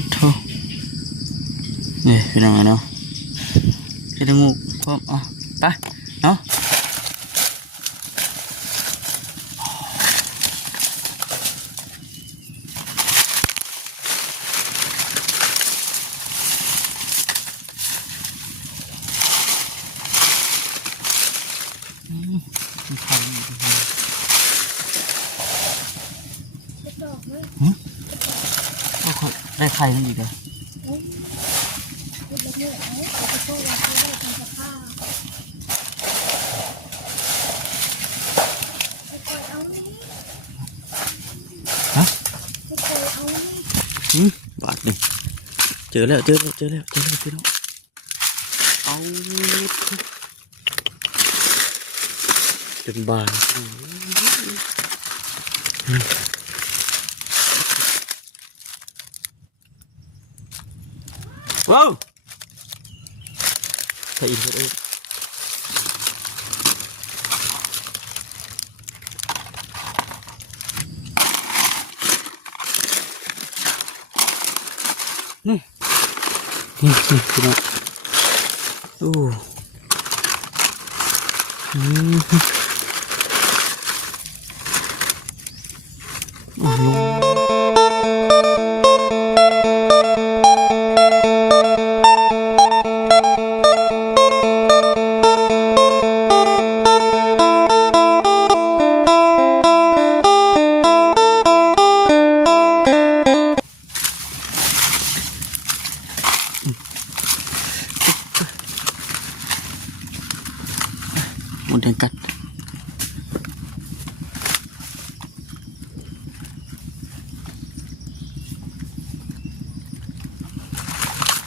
ดโถนี่ยพี่น้องเนาะพี่ตะงูพร้อมอ๋อไปเนาะอืมมีไข่อยู่ที่นี่ โอ้โหได้ไข่นั่นอีกเหรอหืมบาทหนึ่งเจอแล้วเจอแล้วเจอแล้วเจอแล้วเจอแล้วเอาจนบาน ว้าวใส่อีกเอ้ยนี่นี่นี่พี่น้องโอ้อืมโอ้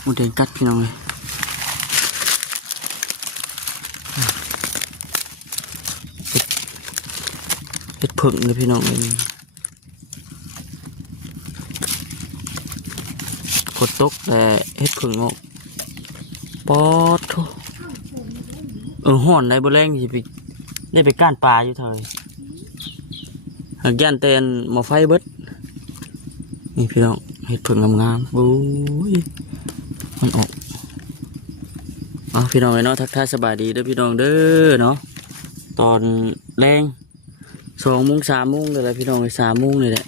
มดแดงกัดพี่น้องเลยเห็ดเผึ่งเลยพี่น้องเลยกดตกแต่เห็ดเผึ่งออกปอดโถเออห่อนในบ่แรงสิไปได้ไปก้านปลาอยู่เท่าไหร่หากย่านเตนหมอไฟเบิดนี่พี่น้องเห็ดเพิ่งงามๆบู๊ย มันออกเอาพี่น้องเลยเนาะทักทายสบายดีเด้อพี่น้องเด้อเนาะตอนแรงสองโมงสามโมงเลยแหละพี่น้องเลยสามโมงเลยแหละ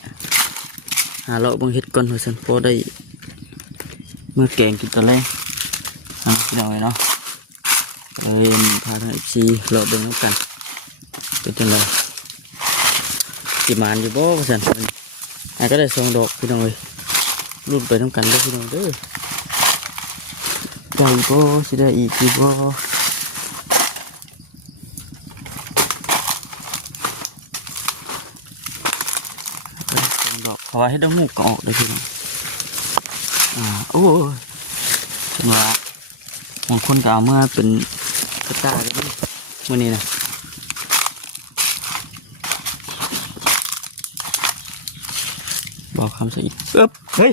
หาเลาะบังเห็ดก่อนหัวสันพอได้เมื่อแกงกินตอนแรกเอาพี่น้องเลยเนาะเอ้ยพาทางเอฟซีเราเบิ่งนำกันเป็นจังไดสิมานอยู่บ่สันอันก็ได้สองดอกพี่น้องเอ้ยรุ่นไปน้ำกันเด้อพี่น้องเด้อ ได้บ่สิได้อีกอยู่บ่ได้สองดอกเขาว่าให้ดอกงูกก็ออกเด้อพี่น้องอ่าโอ้ยจังหวะบางคนก็เอามาเป็นกระตายเลยมื่อนี้นะบอกคำใส่อีกเอ๊บเฮ้ย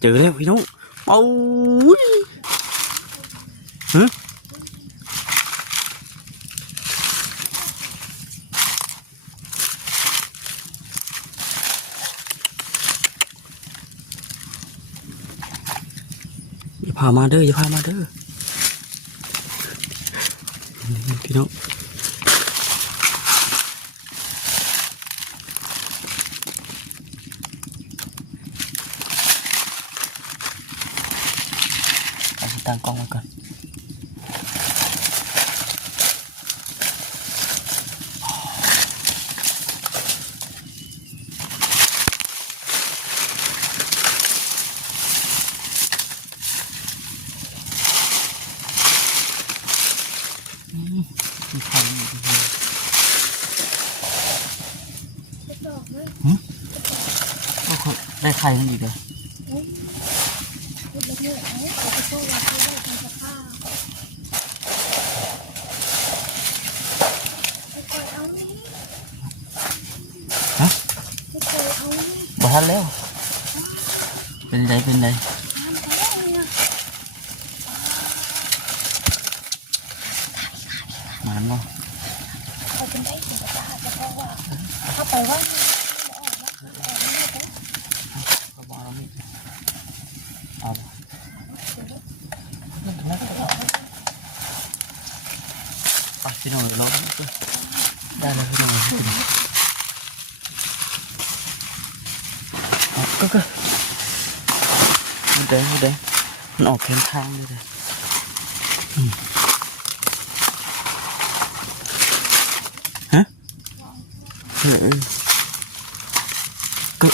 เจอแล้วพี่น้องเอาอุ้ย ฮะอย่าพามาเด้ออย่าพามาเด้อพี่น้องเอาตั้งกล้องไว้ก่อนมีใครอยู่ที่นี่โอ้โห ได้ใครมันอีกเหรอบ่ทันแล้ว เป็นไรเป็นไรหมานบ่ เข้าไปว่า ก็บอกเราไม่ เอาไปพี่น้องเนาะได้แล้วพี่น้องเอา ก็ก็เดี๋ยวเดี๋ยวมันออกเข็มทางเลยเด้ออืมฮะเออก็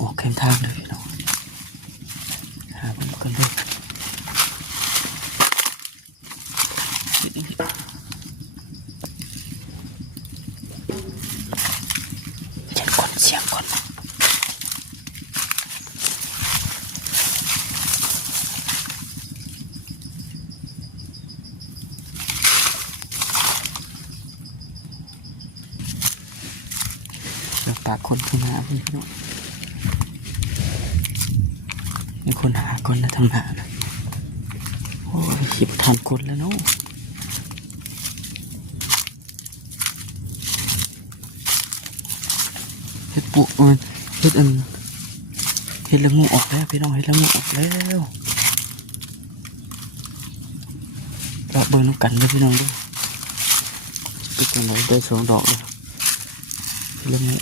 ออกแข้งทางเลยพี่น้องหามันกันเลยเช็ดก่อนเสียง ก่อนเดี๋ยวปาคนขึ้นมาพี่น้องมีคนหาคนแล้วทำหานะโอ้ยขีบทันคนแล้วเนาะ เฮ็ดปุมันเฮ็ดอันเฮ็ดละงูออกแล้วพี่น้องเฮ็ดละงูออกแล้วเราเบิ่งน้ำกันเลยพี่น้องดูอีกจังเลยได้สองดอกเลยเฮ็ดละงู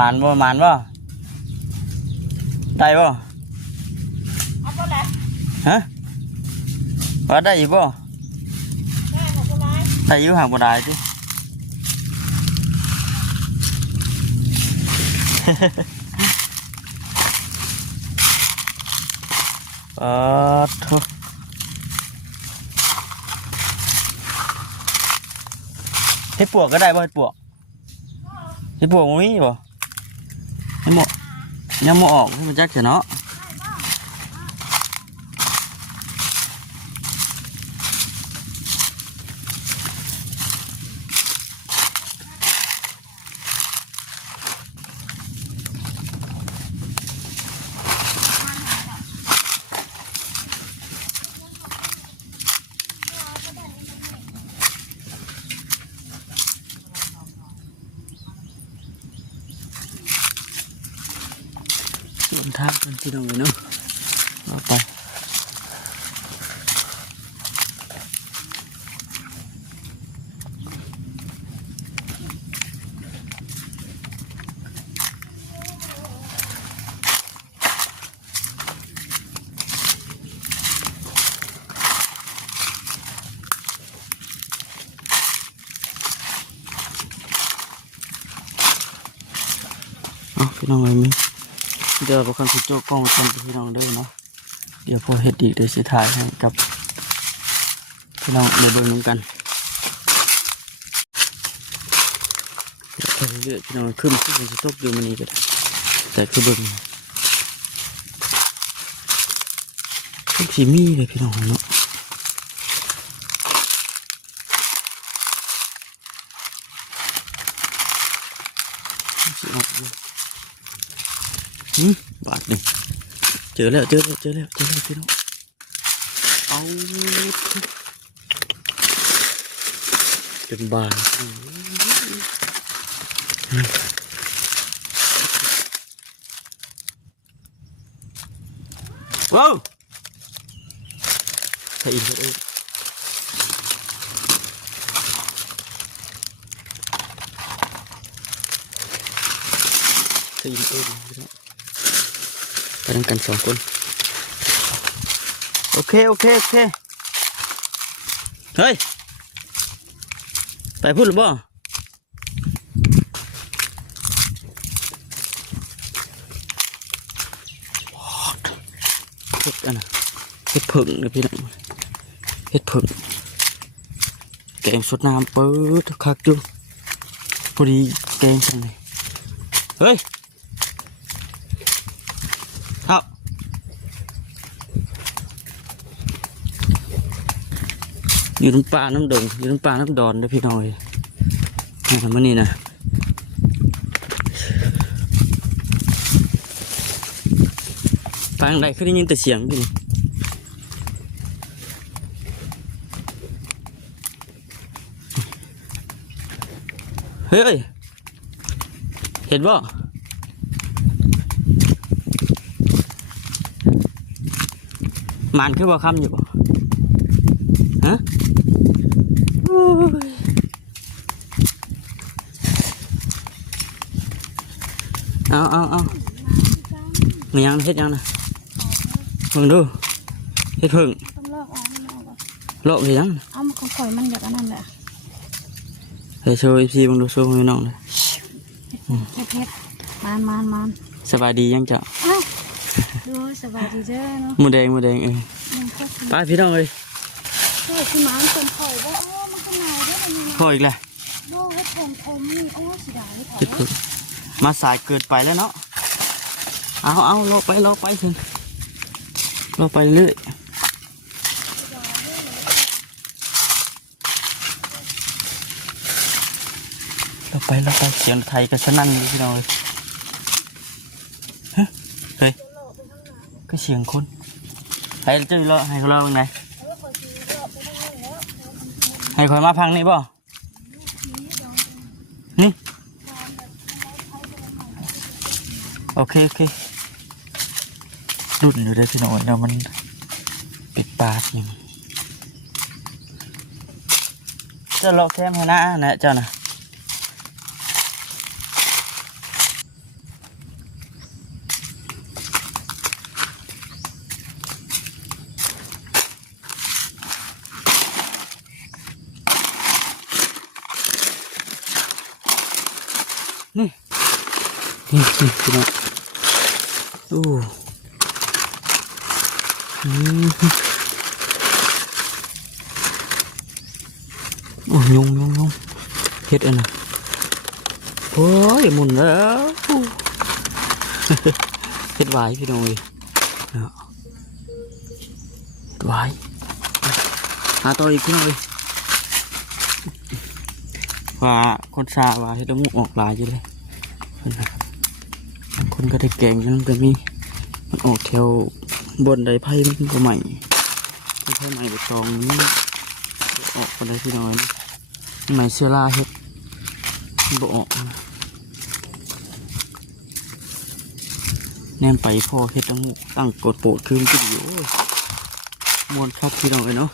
มานบ่หมานบ่ได้บ่เอาไปเลยฮะว่าได้อยู่บ่แม่ของกูร้ายได้อยู่ห่างบ่ได้จิเออทุเฮ็ดปวกก็ได้บ่เฮ็ดปวกเฮ็ดปวกมันมีบ่ เฮ็ดหมอยังบ่ออกให้มันจักเสียเนาะสวนทางกันพี่น้องเลยเนาะ เอาไปเอาพี่น้อง เดี๋ยวพอเห็ดอีกเดี๋ยวสิถ่ายให้กับพี่น้องในเบิ่งนกันเดี๋ยวไปเรื่อยๆพี่น้องขึ้นขึ้นสิตกอยู่มันนี้ก็ได้แต่คือเบิ่งทุกสีมีเลยพี่น้องเนาะสิออกอยู่ หืมบาทหนึ่งเจอแล้วเจอแล้วเจอแล้วเจอแล้วพี่น้องเอาเป็นบานว้าวใส่อินเทอร์เน็ตใส่อินเทอร์เน็ตพี่น้องไป ด้วยกันสองคน โอเค โอเค โอเค เฮ้ย ไปพูดหรือบ่เฮ็ดอันน่ะเฮ็ดผึ่งนะพี่น้องเฮ็ดผึ่งแกงสดน้ำเปิดคักอยู่พอดีแกงสั่งเลยเฮ้ยครับ อยู่น้ำปลาน้ำดงอยู่น้ำปลาน้ำดอนเด้พี่น้อยนี่ทำมันนี่นะฟังไหนคือได้ยินแต่เสียงอยู่นี่เฮ้ย เห็นบ่มันคือบ่คำอยู่บ่ฮะโอ้ย เอาเอาเอามันยังเฮ็ดยังนะเพิ่งดูเฮ็ดเพิ่งต้องเลิกออกมันออกก่อนโลกเฮ็ดยังเอามาข่อยมันแบบอันนั้นแหละเฮ้ยโชว์อีพีบังดูโชว์ให้น้องเลยเผ็ดเผ็ดมานมานมานสบายดียังเจ้าอ้าวดูสบายดีเด้อเนาะหมูแดงหมูแดงเออมันก็คือไปพี่น้องเอ้ยเฮ้ยคือหมาเป็นข่อยว่า พออีกแล้วโอ้ให้ผมผมนี่โอ้สีดาให้ถอเฮ็ดเพิ่งมาสายเกิดไปแล้วเนาะเอาเอาโลกไปโลกไปเพิ่นโลกไปเรื่อยเราไปเราไปเสียงไทยกับฉะนั้นอยู่พี่น้องเอ้ยฮะเฮ้ยก็เสียงคนให้เจ้าอยู่เลาะให้เขาเล่าตรงไหนให้คอยมาพังนี่บ่นี่ โอเค โอเครุ่นอยู่ได้พี่น้อยนะมันปิดปากอยู่จะเลาะแคมให้หน้านะเจ้านะนี่นี่พี่น้อง โอ้อืมโอ้ยงยงยงเฮ็ดอันน่ะโอ้ยหมุนแล้วเฮ็ดไหวายพี่น้องเลยเนาะเฮ็ดไหวายหาต่ออีกพี่น้องเลยว่าคนซาว่าเฮ็ดแล้วงูออกหลายอยู่เลยเพิ่นน่ะบ คนก็ได้แกงนั่นก็มีมันออกแถวบนไดไผ่มันก็ใหม่ไผ่ใหม่ใบตองนี่ออกคนไดพี่น้อยใหม่เสื้อลาเฮ็ดบ่ออกนะแนมไปพ่อเฮ็ดตั้งตั้งกดโปดคืนก็ดีโอ้ยมวนครับพี่น้องเอ้ยเนาะ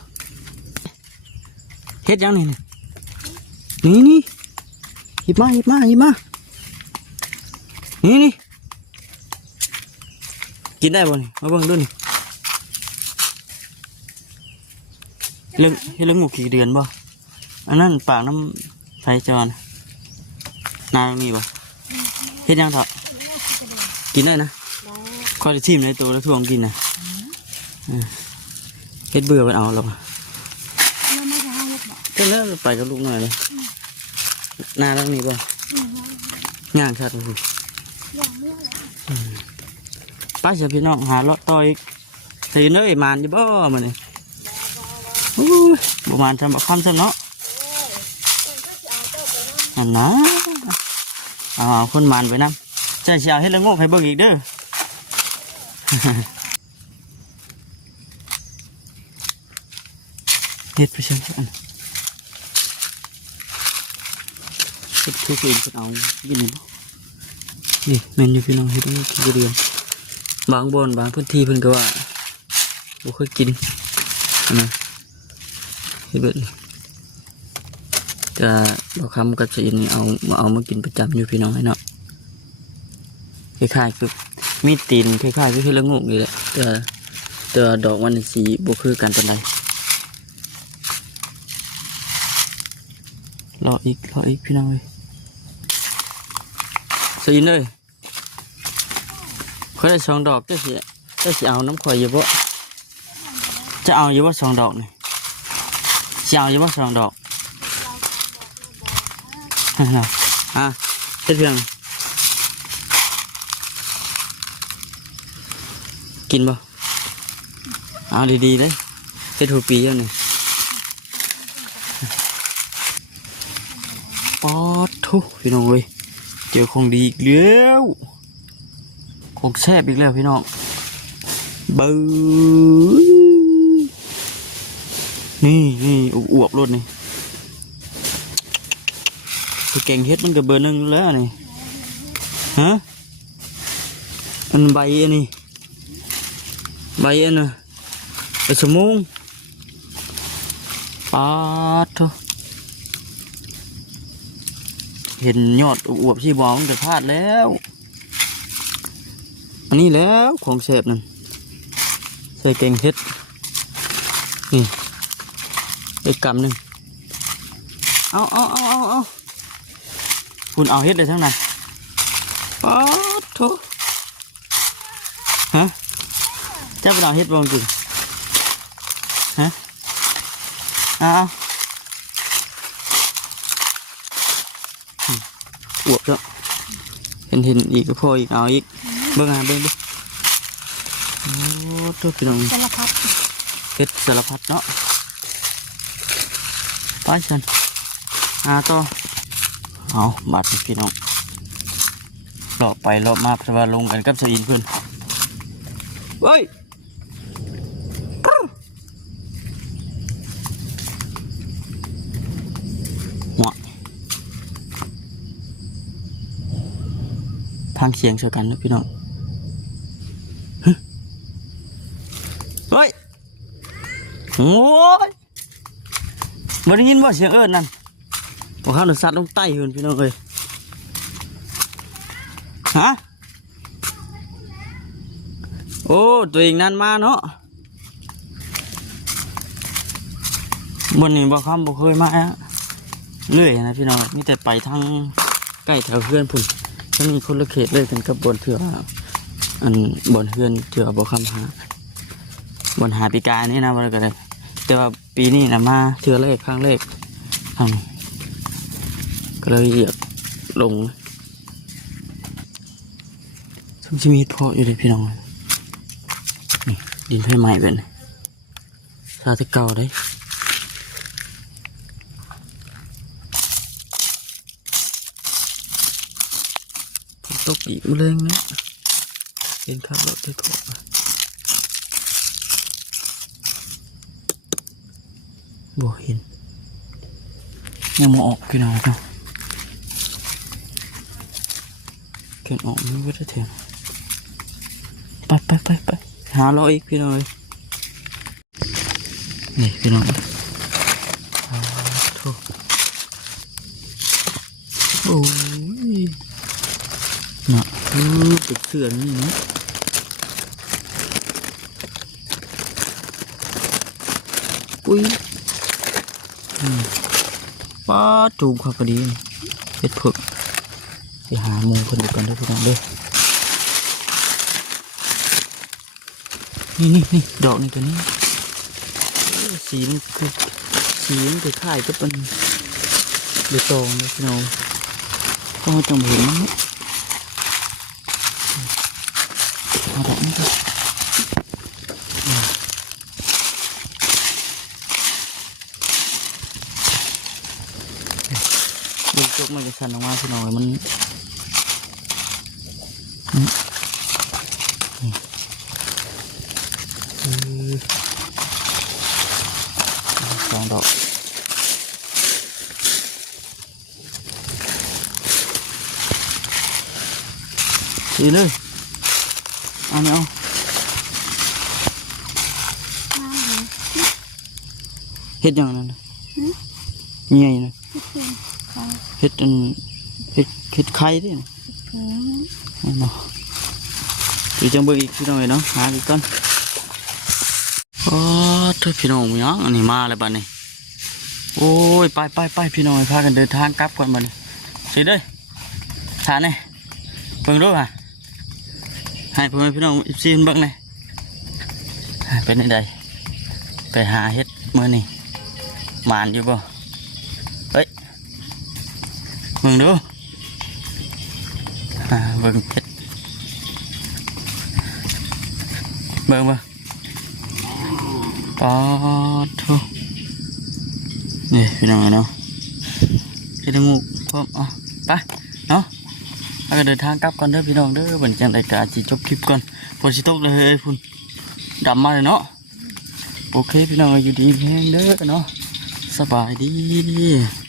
เฮ็ดยังนี่นี่นี่นี่หยิบมาหยิบมาหยิบมานี่นี่ กินได้บ่นี่มาเบิ่งดูนี่เรื่องเฮ็ดเรื่องหมูกี่เดือนบ่อันนั้นปากน้ำไฟจอนนานมีบ่เฮ็ดยังเถอะกินได้นะคอยจะทิมในตัวแล้วทวงกินนะเฮ็ดเบื่อไปเอาแล้วเราไม่ได้ให้เล็กบอกก็เริ่มไปกับลูกหน่อยเลยนาแล้วมีบ่ย่างชัดเลย อย่างเมื่อไหร่ ป้าเสียพี่น้องหาเลาะต่ออีกถือเนยมานอยู่บ่มันนี่อู้ยบ่มานทำแบักคำซะเนาะอันนะเอาคนมานไปนำใจเสียวให้ละงกให้เบิ่งอีกเด้อเฮ็ดไปเชิญอันเฮ็ดทุกอื่นก็เอายินดีบ่นี่แมนอยู่พี่น้องเฮ็ดต้องกี่เดือน บางบอนบางพื้นที่เพิ่นก็ว่าบ่เคยกินนะเฮ็ดเบิดจะบอกคำกับสีนี่เอามาเอามากินประจำอยู่พี่น้องให้เนาะคล้ายๆคือมีตีนคล้ายๆคือละงกนี่แหละแต่แต่ดอกมันสีบ่คือกันปานใดรออีกรออีกพี่น้องเลยสยินเลย เขาได้สองดอกเจะเสียจะเสียเอาน้ำข่อยอยู่บ่จะเอาอยู่ว่าสองดอกนี่จะเอาอยู่ว่าสองดอกฮะอะเฮ็ดเพียงกินบ่เอาดีๆเลยเฮ็ดหัวปีเจ้านี่ปอดทุพี่น้องเว้ยเจอของดีอีกแล้ว ของแซ่บอีกแล้วพี่น้องเบิ้นี่นี่อวบๆรถนี่คือแกงเฮ็ดมันก็เบอร์หนึ่งแล้วนี่ฮะอันใบอันนี้ใบอันน่ะใบสมงปาดเถอะเห็นยอดอวบๆที่บอมันจะพลาดแล้ว นนี้แล้วของเสพนั่นใส่แกงเฮ็ดนี่อีกกำหนึ่งเอาเอาเอาเอาเอาคุณเอาเฮ็ดเลยทั้งนั้นป๊าดโถฮะเจ้าเป็นเอาเฮ็ดบ้างจริงฮะเอาอาอืมอวบแล้วเห็นเห็นอีกก็พออีกเอาอีก เบิ่งหาเบิ่งดิโอ้โตัวพี่น้องสารพัดเฮ็ดสารพัดเนาะไปฉันหาต่อเอามาสิพี่น้องรอบไปรอบมาเพราะว่าลงกันกับสอินเพื่อนเฮ้ยหัวทางเสียงเสียกันนะพี่น้องฮึเฮ้ย โอ้ยบ่ได้ยินบ่เสียงเอิ้นนั่นว่าข้าวหนูสัตว์ลงใต้เพื่นพี่น้องเอ้ยฮะโอ้ตัวเองนั่นมาเนาะบนนี้บ่คำบ่เคยมาอะเรื่อยนะพี่น้องมีแต่ไปทางใกล้แถวเพื่อนพุ่นมันมีคนละเขตเลยกันกับบนเถื่ออันบนเพื่อนเถื่อบ่คำหาบนหาปีกานี่นะบ่ได้ก็ได้ แต่ว่าปีนี้นะมาเถื่อเลขครั้งเลขทางก็เลยเหยียบลงซึ่งจะมีเพาะอยู่เลยพี่น้องนี่ดินไฟไหม้เป็นชาติเก่าได้ตกอีกแรงนะเห็นขับรถได้พ บ่เห็น ยังมาออกพี่น้องเนาะเกินออกไม่ว่าจะถึงไปไปไปไปหาเราอีกพี่น้องเลยนี่พี่น้องอ่าโอ้ยน่ะเออติดเสือนนี่นะปุ้ย ป้า จูบเขาพอดีเฮ็ดผึกไปหาหมูคนเดียวกันด้วยพี่น้องเด้อนี่นี่นี่ดอกนี่ตัวนี้ สีมันคือสีมันคือข่ายก็เป็นเดือดตองเลยพี่น้องก็จงเห็นมันเนี่ยเอาดอกนี้ก่อน ลู กจกมันจะสั่นออกมาพี่น้อ เลยเอาไม่เอาน้ำเหรอเฮ็ดอย่างนั้นน่ะหืมเมียนะที่เพื่อนเขาเฮ็ดอันเฮ็ดเฮ็ดไข่ดิถึงเอาเนาะเดี๋ยวจังเบิ่งอีกพี่น้องเอ้ยเนาะหาอีกก่อนอ๋อเธอพี่น้องมีหยังอันนี้มาแล้วบัดนี้โอ้ยไปไปไปพี่น้องพากันเดินทางกลับก่อนมาเลยสิเด้อทานนี่เพิ่งรู้อะให้พ่อแม่พี่น้องอีซีนเบิ่งเลยเป็นยังไงไปหาเฮ็ดมื้อนี่หมานอยู่บ่เฮ้ยเบิ่งดูอ่าเบิ่งเฮ็ดเบิ่งเบิ่งปอดโถนี่พี่น้องเนาะเฮ็ดให้หมูพร้อมอะไปเนาะแล้วก็เดินทางกลับก่อนเด้อพี่น้องเด้อเหมือนจังรายการสิจบคลิปก่อนฝนสิตกเลยเฮ้ยพุ่นดำมาเลยเนาะโอเคพี่น้องอยู่ดีแพงเด้อเนาะสบายดี